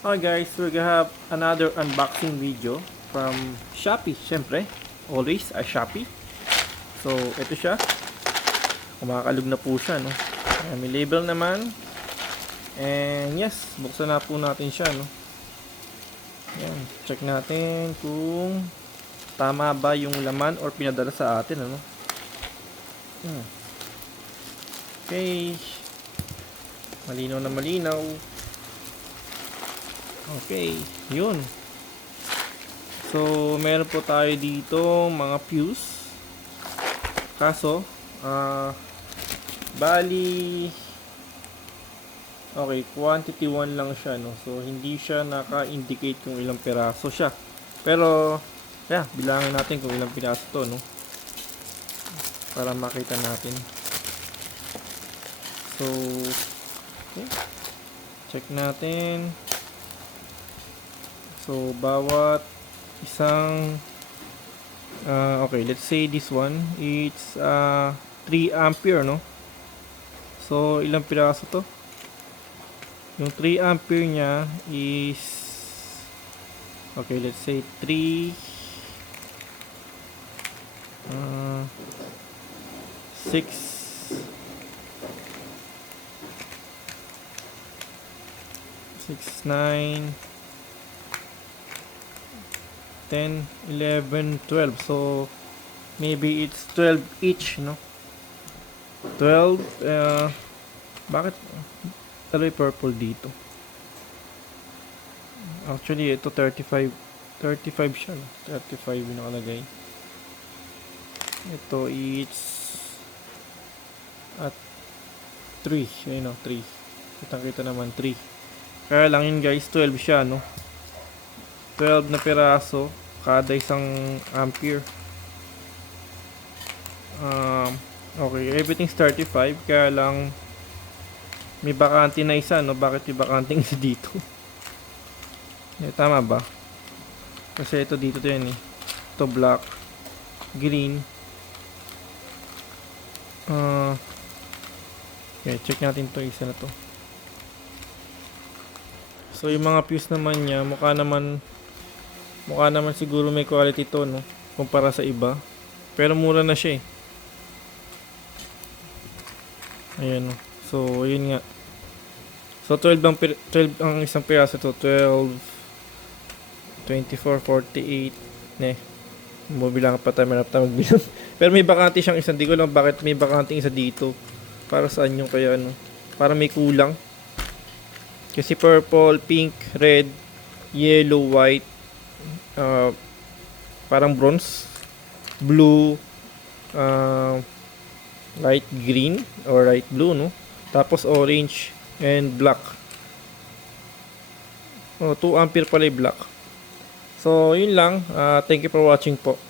Hi guys, we're gonna have another unboxing video from Shopee. Siyempre, always a Shopee. So, ito siya. Kumakalog na po siya, no? Ayan, may label naman. And yes, buksan na po natin siya, no? Ayan, check natin kung tama ba yung laman or pinadala sa atin, ano? Okay. Malinaw na malinaw. Okay, yun. So, meron po tayo dito mga fuse. Kaso, bali, okay, quantity 1 lang siya, no? So, hindi siya naka-indicate kung ilang piraso siya. Pero, bilangin natin kung ilang piraso to, no? Para makita natin. So, okay. Check natin. So, bawat isang okay, let's say this one, it's 3 ampere, no? So, ilang piraso to? Yung 3 ampere nya is, okay, let's say 3 6 9 10, 11, 12. So, maybe it's 12 each, no? 12, bakit taloy purple dito? Actually, ito 35 siya, no? 35 yung nakalagay. Ito, it's at 3, ayun, no? 3. Kitang-kita naman, 3. Kaya lang yun, guys, 12 siya, no? 12 na piraso kada isang ampere. Okay, everything's 35, kaya lang may bakante na isa, no? Bakit may bakante isa dito? Tama ba? Kasi ito dito yan, eh. Ito black, green. Okay, check natin to isa na to. So yung mga fuse naman niya, mukha naman siguro may quality to, no? Kumpara sa iba. Pero mura na siya, eh. Ayan, no? So, yun nga. So, 12 ang isang piraso to. 12, 24, 48. Mabilang pa tayo, marap tayo magbilang. Pero may bakante siyang isa. Hindi ko lang bakit may bakante isa dito. Para saan yung kaya, ano? Para may kulang. Kasi purple, pink, red, yellow, white, parang bronze, blue, light green or light blue, no? Tapos orange and black. 2 ampere pala yung black. So, yun lang. Thank you for watching po.